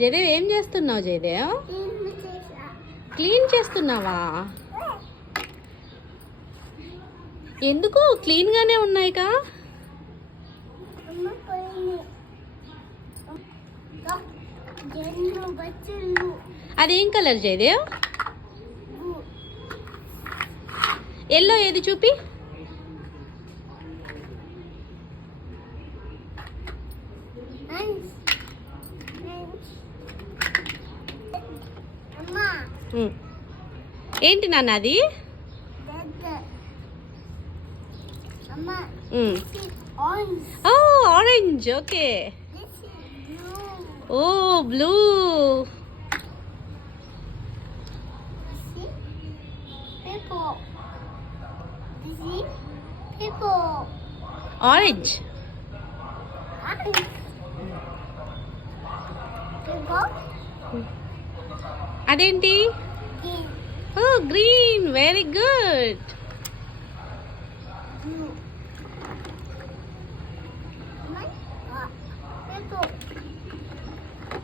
జయదేవ్ ఏం చేస్తున్నావు జయదేవ్? క్లీన్ చేస్తున్నావా? ఎందుకు క్లీన్గానే ఉన్నాయిగా? అదేం కలర్ జయదేవ్? ఎల్లో ఏది చూపి. ఏంటి నాన్న అది? ఆరెంజ్. ఓకే. ఓ బ్లూ. ఆరెంజ్. అదేంటి? ఓ గ్రీన్. Very good.